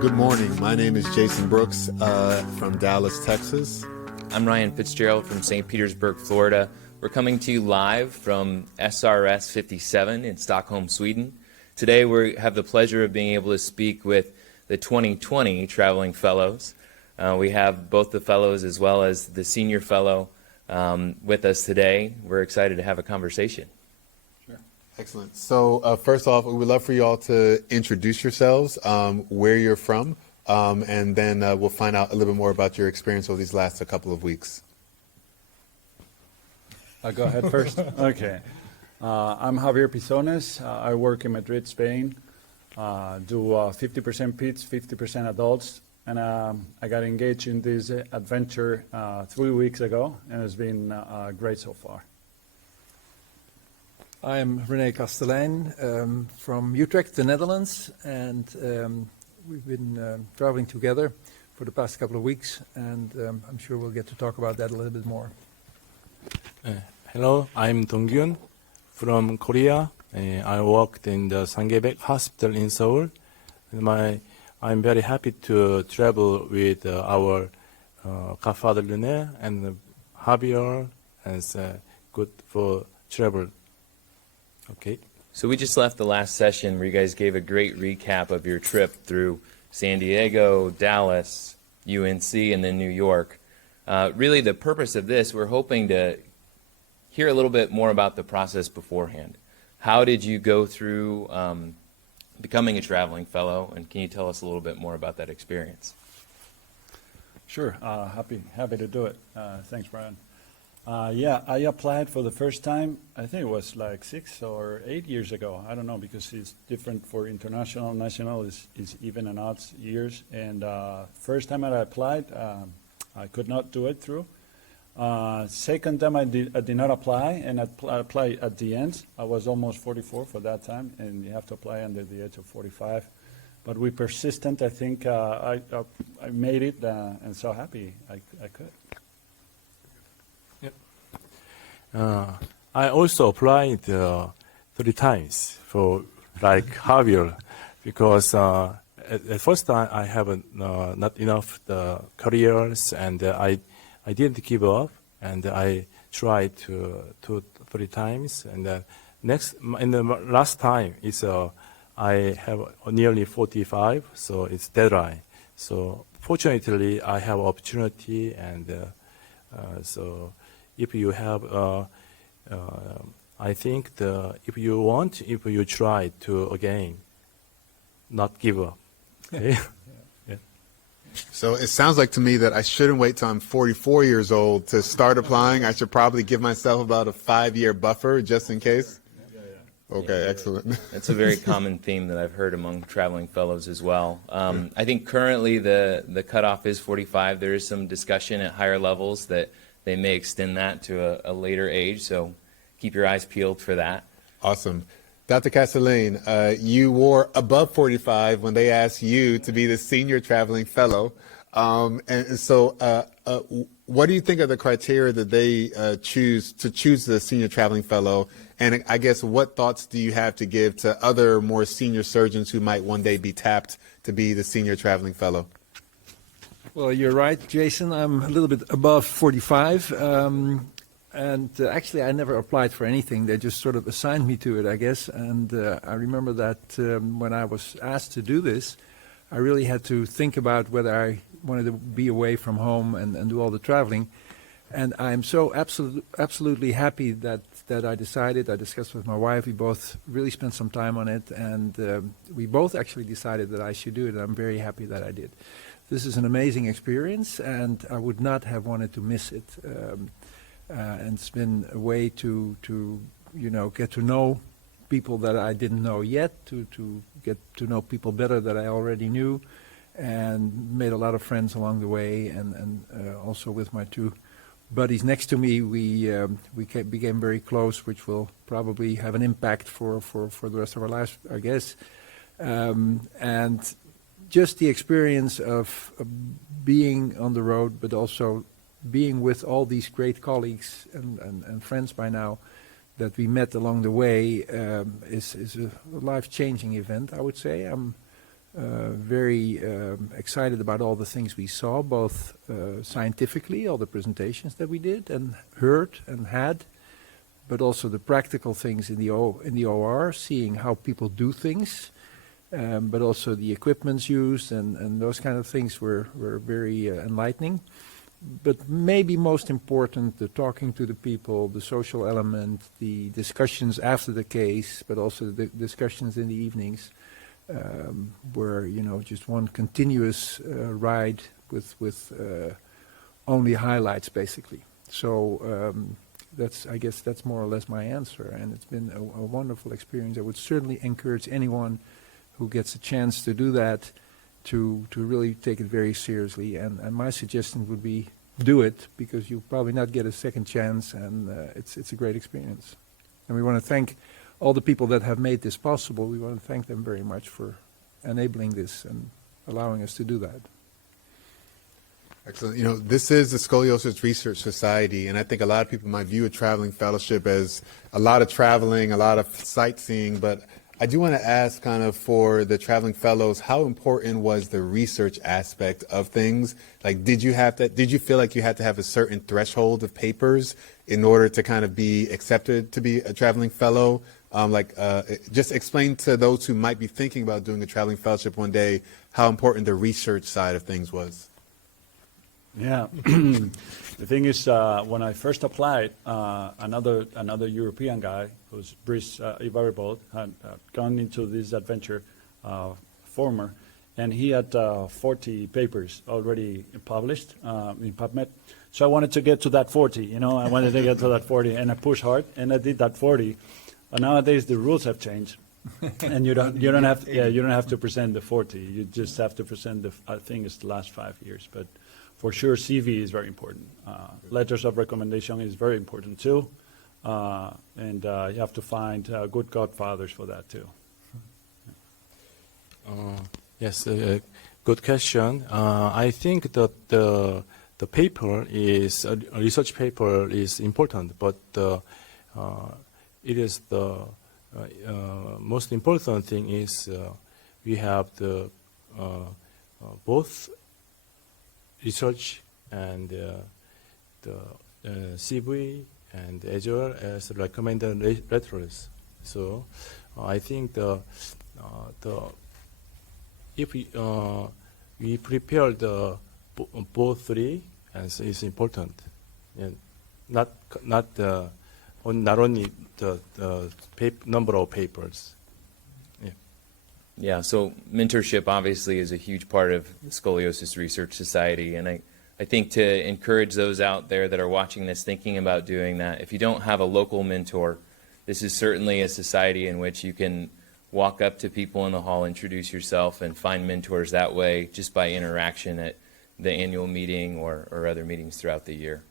Good morning. My name is Jason Brooks from Dallas, Texas. I'm Ryan Fitzgerald from St. Petersburg, Florida. We're coming to you live from SRS 57 in Stockholm, Sweden. Today we have the pleasure of being able to speak with the 2020 Traveling Fellows. We have both the fellows as well as the senior fellow with us today. We're excited to have a conversation. Excellent. So first off, we would love for you all to introduce yourselves, where you're from, and then we'll find out a little bit more about your experience over these last couple of weeks. I'll go ahead first. Okay. I'm Javier Pizones. I work in Madrid, Spain. Do 50% peds, 50% adults. And I got engaged in this adventure 3 weeks ago, and it's been great so far. I'm René Kastelein from Utrecht, the Netherlands, and we've been traveling together for the past couple of weeks, and I'm sure we'll get to talk about that a little bit more. Hello, I'm Donggyun from Korea. I worked in the Sangebek Hospital in Seoul. I'm very happy to travel with our godfather René and Javier, and it's good for travel. Okay. So we just left the last session where you guys gave a great recap of your trip through San Diego, Dallas, UNC, and then New York. Really the purpose of this, we're hoping to hear a little bit more about the process beforehand. How did you go through becoming a traveling fellow, and can you tell us a little bit more about that experience? Sure. Happy to do it. Thanks, Brian. Yeah, I applied for the first time, I think it was like 6 or 8 years ago. I don't know, because it's different for international. National is even and odd years. And first time I applied, I could not do it through. Second time I did not apply, and I applied at the end. I was almost 44 for that time, and you have to apply under the age of 45. But we persistent, I think I made it, and so happy I could. I also applied 3 times for like Javier, because at first time I have not enough the careers, and I didn't give up, and I tried 2-3 times, and in the last time is I have nearly 45, so it's deadline. So fortunately I have opportunity, and so if you have, I think if you try to again, not give up. Okay? Yeah. So it sounds like to me that I shouldn't wait till I'm 44 years old to start applying. I should probably give myself about a 5-year buffer just in case. Okay, excellent. That's a very common theme that I've heard among traveling fellows as well. I think currently the cutoff is 45. There is some discussion at higher levels that they may extend that to a later age, so keep your eyes peeled for that. Awesome. Dr. Kastelein, you were above 45 when they asked you to be the senior traveling fellow. And so what do you think of the criteria that they choose the senior traveling fellow? And I guess what thoughts do you have to give to other more senior surgeons who might one day be tapped to be the senior traveling fellow? Well, you're right, Jason. I'm a little bit above 45. And actually, I never applied for anything. They just sort of assigned me to it, I guess. And I remember that when I was asked to do this, I really had to think about whether I wanted to be away from home and do all the traveling. And I'm so absolutely happy that I decided. I discussed with my wife. We both really spent some time on it. And we both actually decided that I should do it. I'm very happy that I did. This is an amazing experience, and I would not have wanted to miss it. And it's been a way to get to know people that I didn't know yet, to get to know people better that I already knew, and made a lot of friends along the way. And also with my 2 buddies next to me, we became very close, which will probably have an impact for the rest of our lives, I guess. And just the experience of being on the road, but also being with all these great colleagues and friends by now that we met along the way is a life-changing event, I would say. I'm very excited about all the things we saw, both scientifically, all the presentations that we did and heard and had, but also the practical things in the OR, seeing how people do things, but also the equipments used and those kind of things were very enlightening. But maybe most important, the talking to the people, the social element, the discussions after the case, but also the discussions in the evenings, were, you know, just one continuous ride with only highlights, basically. So I guess that's more or less my answer, and it's been a wonderful experience. I would certainly encourage anyone who gets a chance to do that to really take it very seriously. And my suggestion would be do it, because you'll probably not get a second chance, and it's a great experience. And we want to thank all the people that have made this possible. We want to thank them very much for enabling this and allowing us to do that. Excellent. You know, this is the Scoliosis Research Society, and I think a lot of people might view a traveling fellowship as a lot of traveling, a lot of sightseeing, but I do want to ask kind of for the traveling fellows, how important was the research aspect of things? Like, did you feel like you had to have a certain threshold of papers in order to kind of be accepted to be a traveling fellow? Just explain to those who might be thinking about doing a traveling fellowship one day, how important the research side of things was. Yeah, the thing is, when I first applied, another European guy, who's Brice Ibaribot, had gone into this adventure, former, and he had 40 papers already published in PubMed. So I wanted to get to that 40, you know, I wanted to get to that 40, and I pushed hard, and I did that 40. And nowadays the rules have changed, and you don't have to present the 40. You just have to present I think it's the last 5 years, but. For sure, CV is very important. Letters of recommendation is very important too, and you have to find good godfathers for that too. Yes, good question. I think that the paper is a research paper is important, but it is the most important thing is we have the both research and the CV and as well as recommended letters. So I think if we prepare the both three, and so it's important, and not only the number of papers. Yeah, so mentorship obviously is a huge part of the Scoliosis Research Society, and I think to encourage those out there that are watching this thinking about doing that, if you don't have a local mentor, this is certainly a society in which you can walk up to people in the hall, introduce yourself, and find mentors that way just by interaction at the annual meeting or other meetings throughout the year.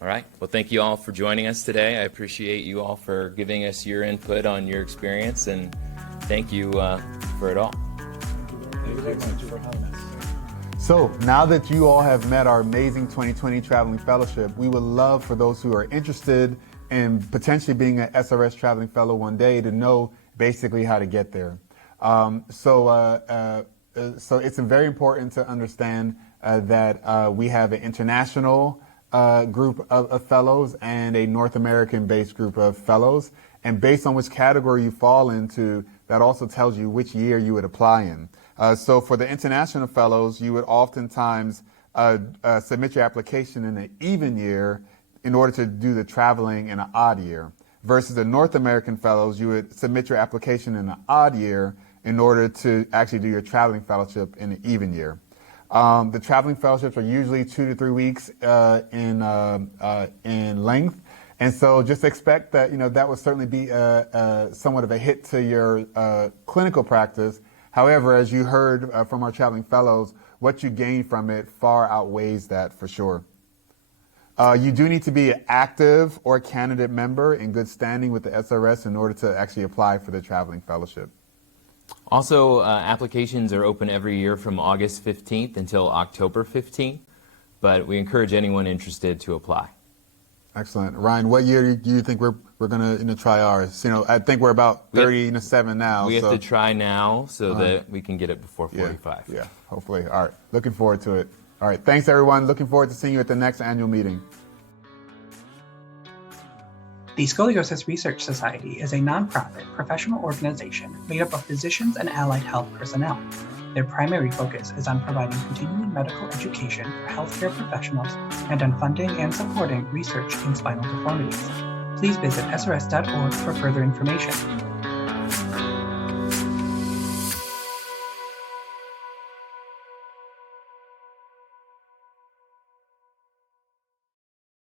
All right. Well, thank you all for joining us today. I appreciate you all for giving us your input on your experience, and thank you for it all. Thank you very much for having us. So now that you all have met our amazing 2020 Traveling Fellowship, we would love for those who are interested in potentially being an SRS Traveling Fellow one day to know basically how to get there. So it's very important to understand that we have an international group of fellows and a North American-based group of fellows. And based on which category you fall into, that also tells you which year you would apply in. So for the international fellows, you would oftentimes submit your application in an even year in order to do the traveling in an odd year. Versus the North American fellows, you would submit your application in an odd year in order to actually do your traveling fellowship in an even year. The traveling fellowships are usually 2 to 3 weeks in length, and so just expect that that would certainly be somewhat of a hit to your clinical practice. However, as you heard from our traveling fellows, what you gain from it far outweighs that for sure. You do need to be an active or candidate member in good standing with the SRS in order to actually apply for the traveling fellowship. Also, applications are open every year from August 15th until October 15th, but we encourage anyone interested to apply. Excellent. Ryan, what year do you think we're going to try ours? I think we're about 37 now. We have so, to try now so that we can get it before 45. Yeah, hopefully. All right. Looking forward to it. All right. Thanks, everyone. Looking forward to seeing you at the next annual meeting. The Scoliosis Research Society is a nonprofit professional organization made up of physicians and allied health personnel. Their primary focus is on providing continuing medical education for healthcare professionals and on funding and supporting research in spinal deformities. Please visit srs.org for further information.